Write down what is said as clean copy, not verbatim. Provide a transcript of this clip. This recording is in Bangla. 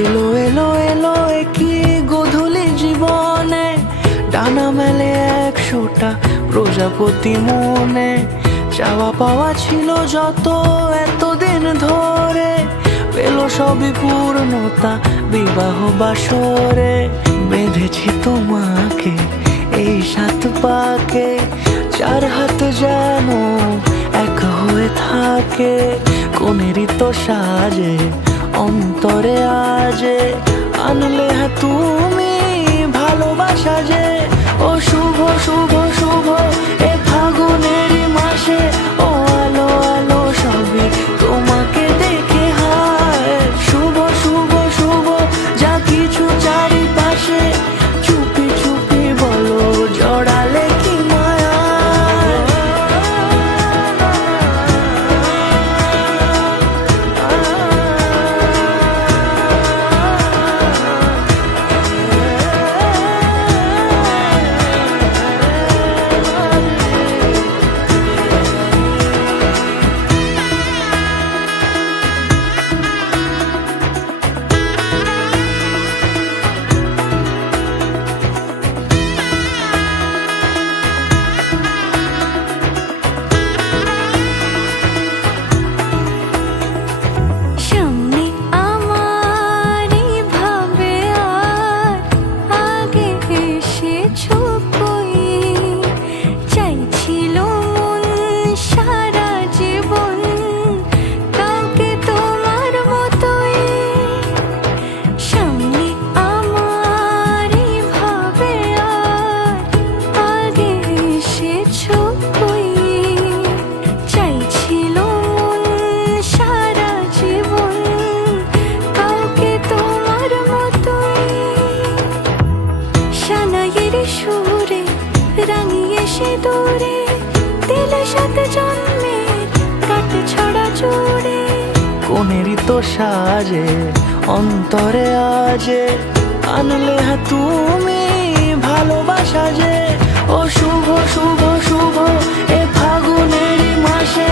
এলো এলো এলো কি গোধূলি জীবনে, ডানা মেলে 100টা প্রজাপতি মনে। চাওয়া পাওয়া ছিল যত এতদিন ধরে, পেলো সবই পূর্ণতা বিবাহ বাসরে। বেঁধেছি তোমাকে এই 7 পাকে, 4 হাত যেন এক হয়ে থাকে। কোনেরই তো সাজে অন্তরে আজে, আনলে হ্যাঁ তুমি ভালোবাসা যে। ও শুভ শুভ শুভ এ ফাগুনেরই মাসে, ও আলো আলো সবই তোমাকে দেখে হায়। শুভ শুভ শুভ যা কিছু চারিপাশে, চুপি চুপি বলো জড়ালে কি মায়া। সুরে রাঙিয়ে সে দূরে দিলে 7 জন্মের কাট ছড়া জুড়ে। কোনেরই তো সাজে অন্তরে আজে, আনলে হ্যাঁ তুমি ভালোবাসা যে। ও শুভ শুভ শুভ এ ফাগুনেরই মাসে,